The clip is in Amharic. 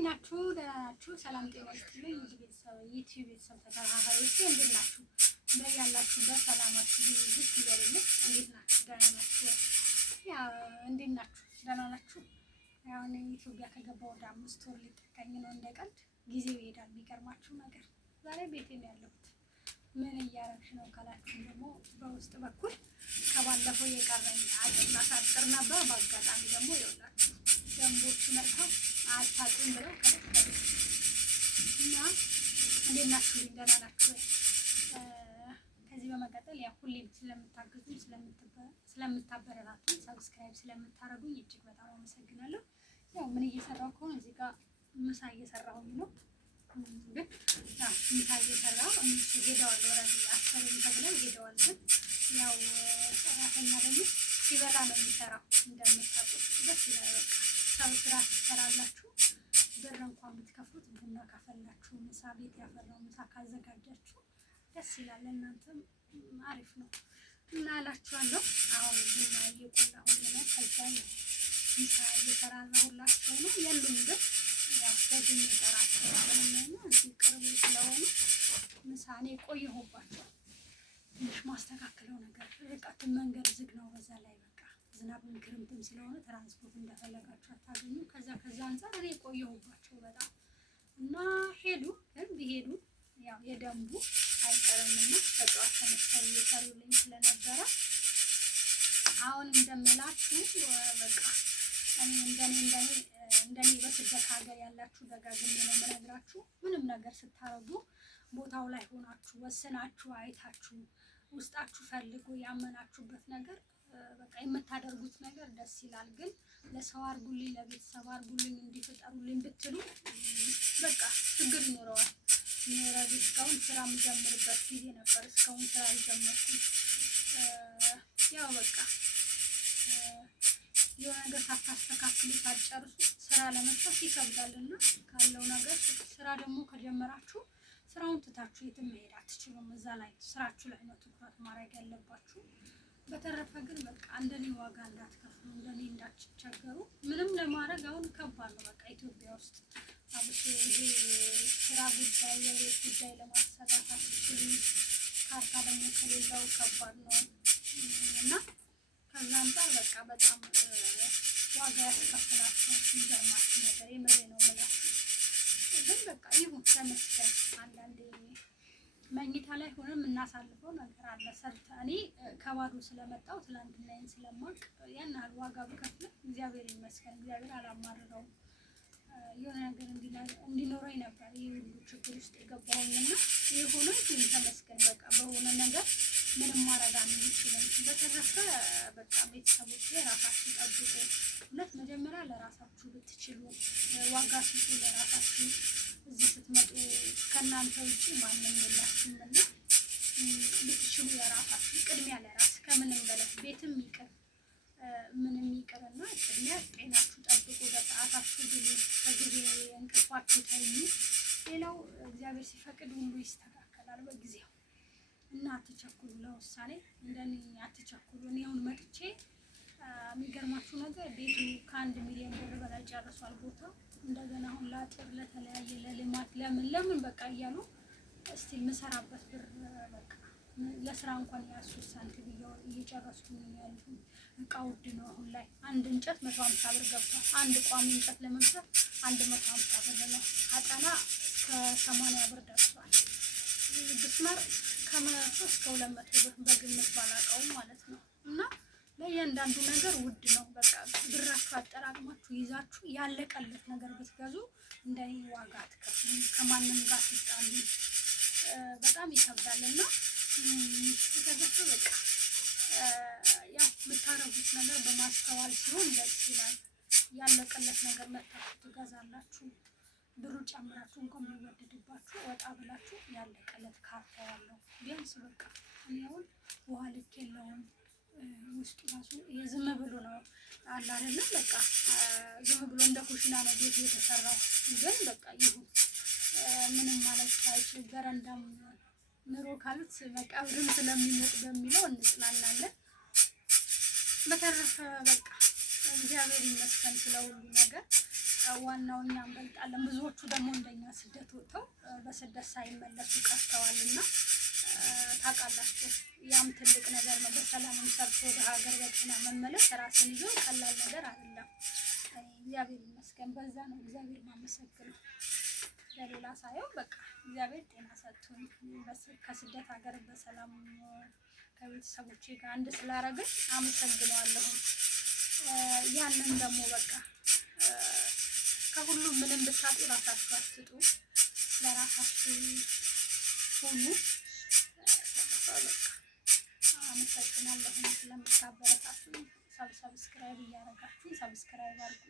ናችሁ? ደህና ናችሁ? ሰላም ጤና ይስጥልኝ። ዩቲዩብ ቤተሰብ ተከታታዮች እንዴት ናችሁ? ያላችሁበት ሰላማችሁ ይብዛ ይበልልኝ። እንዴት ናችሁ? ደህና ናችሁ? ያው እንዴት ናችሁ? ደህና ናችሁ? ያው እኔ ኢትዮጵያ ከገባሁ ወደ 5 ወር ሊጠጋኝ ነው። እንደቀልድ ጊዜው ይሄዳል። የሚገርማችሁ ነገር ዛሬ ቤቴ ነው ያለሁት። ምን እያረግሽ ነው ካላችሁ ደግሞ በውስጥ በኩል ከባለፈው የቀረኝ አጥና ሳጥር ነበር። በአጋጣሚ ደግሞ ይኸውላችሁ ደንቦች መጥተው አታጥም ብለው ከለከሉ እና እንዴት ናችሁ? ደህና ናችሁ? ከዚህ በመቀጠል ያው ሁሌም ስለምታግዙኝ ስለምታበረታቱኝ ሰብስክራይብ ስለምታረጉኝ እጅግ በጣም አመሰግናለሁ። ያው ምን እየሰራሁ ከሆነ እዚህ ጋር ምሳ እየሰራሁኝ ነው። ግን ያው ምሳ እየሰራሁ እነሱ ሄደዋል። ወረዲ አስከሬን ተብለው ሄደዋል። ግን ያው ሰራተኛ ደግሞ ሲበላ ነው የሚሰራው። እንደምታውቁት ደስ ይላል። በቃ ሰው ስራ ትሰራላችሁ፣ ብር እንኳን ብትከፍሉት ቡና ካፈላችሁ፣ ምሳ ቤት ያፈራው ምሳ ካዘጋጃችሁ ደስ ይላል። እናንተም አሪፍ ነው እና እላችኋለሁ። አሁን ቡና እየቆላሁኝ ነው። ከዛ ምሳ እየሰራሁላቸው ነው። የሉም ግን ያው ደግሜ እጠራቸዋለሁ እና እዚህ ቅርብ ስለሆኑ ምሳ እኔ ቆየሁባቸው። ትንሽ ማስተካከለው ነገር ርቀትን መንገድ ዝግ ነው። በዛ ላይ በቃ ዝናብም ክረምትም ስለሆነ ትራንስፖርት እንደፈለጋችሁ አታገኙ። ከዛ አንፃር እኔ ቆየሁባቸው በጣም እና ሄዱ። ግን ቢሄዱ ያው የደንቡ አይቀርምና በጠዋት ተነስተው እየሰሩልኝ ስለነበረ አሁን እንደምላችሁ በቃ እኔ እንደኔ በስደት ሀገር ያላችሁ ደጋግሜ ነው የምነግራችሁ። ምንም ነገር ስታረጉ ቦታው ላይ ሆናችሁ ወስናችሁ አይታችሁ ውስጣችሁ ፈልጉ ያመናችሁበት ነገር በቃ የምታደርጉት ነገር ደስ ይላል። ግን ለሰው አርጉልኝ፣ ለቤተሰብ አርጉልኝ፣ እንዲፈጠሩልኝ ብትሉ በቃ ችግር ይኖረዋል። ኔራዲ እስካሁን ስራ የምጀምርበት ጊዜ ነበር። እስካሁን ስራ አልጀመርኩም። ያው በቃ የሆነ ነገር ሳታስተካክሉ ሳትጨርሱ ስራ ለመስራት ይከብዳልና ካለው ነገር ስራ ደግሞ ከጀመራችሁ ስራውን ትታችሁ የትም መሄድ አትችሉም። እዛ ላይ ስራችሁ ላይ ነው ትኩረት ማድረግ ያለባችሁ። በተረፈ ግን በቃ እንደኔ ዋጋ እንዳትከፍሉ፣ እንደኔ እንዳትቸገሩ። ምንም ለማድረግ አሁን ከባድ ነው። በቃ ኢትዮጵያ ውስጥ አብሶ ይሄ ስራ ጉዳይ የቤት ጉዳይ ለማሰራት አትችሉም። ካርታ ደግሞ ከሌላው ከባድ ነው እና ከዛ አንፃር በቃ በጣም ዋጋ ያስከፍላችሁ። የሚገርማችሁ ነገር የምሬ ነው የምላችሁ። ግን በቃ ይሁን ተመስገን። አንዳንዴ መኝታ ላይ ሆነን የምናሳልፈው ነገር አለ። እኔ ከባዶ ስለመጣሁ ትናንትናዬን ስለማውቅ ያን ያህል ዋጋ ብከፍልም እግዚአብሔር ይመስገን፣ እግዚአብሔር አላማርረውም። የሆነ ነገር እንዲኖረኝ ነበር ይህ ሁሉ ችግር ውስጥ የገባሁኝና የሆነ ግን ተመስገን። በቃ በሆነ ነገር ምንም ማድረግ አንችልም። በተረፈ በቃ ቤተሰቦች ራሳችሁ ጠብቁ። እውነት መጀመሪያ ለራሳችሁ ብትችሉ ዋጋ ስጡ ለራሳችሁ። እዚህ ስትመጡ ከእናንተ ውጭ ማንም የላችሁም እና ብትችሉ የራሳችሁ ቅድሚያ ለራስ ከምንም በላይ ቤትም ይቅር ምንም ይቅርና ቅድሚያ ጤናችሁ ጠብቁ። በሰዓታችሁ ብሉ፣ በጊዜ እንቅልፋችሁ ተኙ። ሌላው እግዚአብሔር ሲፈቅድ ሁሉ ይስተካከላል በጊዜው እና አትቸኩሉ። ለውሳኔ እንደኔ አትቸኩሉ። እኔ አሁን መጥቼ የሚገርማችሁ ነገር ቤቱ ከ1 ሚሊዮን ብር በላይ ጨርሷል ቦታው። እንደገና አሁን ለአጥር ለተለያየ ለልማት ለምን በቃ እያሉ እስቲ የምሰራበት ብር በቃ ለስራ እንኳን ያ3 ሳንቲም እየጨረስኩኝ ነው ያለሁት። እቃ ውድ ነው አሁን ላይ። አንድ እንጨት 150 ብር ገብቷል። አንድ ቋሚ እንጨት ለመግዛት 150 ብር ነው። አጠና ከ80 ብር ደርሷል። ብስማር ከ100 እስከ 200 ብር በግምት ባላውቀውም ማለት ነው። እና ለእያንዳንዱ ነገር ውድ ነው። በቃ ብራችሁ አጠራቅማችሁ ይዛችሁ ያለቀለት ነገር ብትገዙ እንደኔ ዋጋ አትከፍሉ። ከማንም ጋር ትጣሉ በጣም ይከብዳልና ተከፈተ በቃ ያው የምታረጉት ነገር በማስተዋል ሲሆን ደስ ይላል። ያለቀለት ነገር መጣችሁ ትገዛላችሁ። ብሩ ጨምራችሁ እንኳን የሚወደድባችሁ ወጣ ብላችሁ ያለቀለት ካርታ ያለው ቢያንስ በቃ እኔ አሁን ውሃ ልክ የለውም። ውስጡ ራሱ የዝም ብሎ ነው አለ አይደለም። በቃ ዝም ብሎ እንደ ኩሽና ነው ቤት የተሰራው። ግን በቃ ይሁን ምንም ማለት ሳይችል በረንዳም ኑሮ ካሉት መቃብርም ስለሚሞቅ በሚለው እንጽናናለን። በተረፈ በቃ እግዚአብሔር ይመስገን ስለሁሉ ነገር። ዋናው እኛ እንበልጣለን። ብዙዎቹ ደግሞ እንደኛ ስደት ወጥተው በስደት ሳይመለሱ ቀርተዋልና ታውቃላችሁ፣ ያም ትልቅ ነገር ነው። በሰላምም ሰርቶ ወደ ሀገር በጤና መመለስ ራስን ይዞ ቀላል ነገር አይደለም። እግዚአብሔር ይመስገን፣ በዛ ነው እግዚአብሔር ማመሰግነው። ለሌላ ሳይሆን በቃ እግዚአብሔር ጤና ሰጥቶኝ ከስደት ሀገር በሰላም ከቤተሰቦቼ ጋር አንድ ስላደረገኝ አመሰግነዋለሁ። ያንን ደግሞ በቃ ከሁሉም ምንም ብታጡ ራሳችሁ አትጡ፣ ለራሳችሁ ሁኑ። አመሰግናለሁ ስለምታበረታቱኝ። ሰብስክራይብ እያደረጋችሁ ሰብስክራይብ አድርጉ።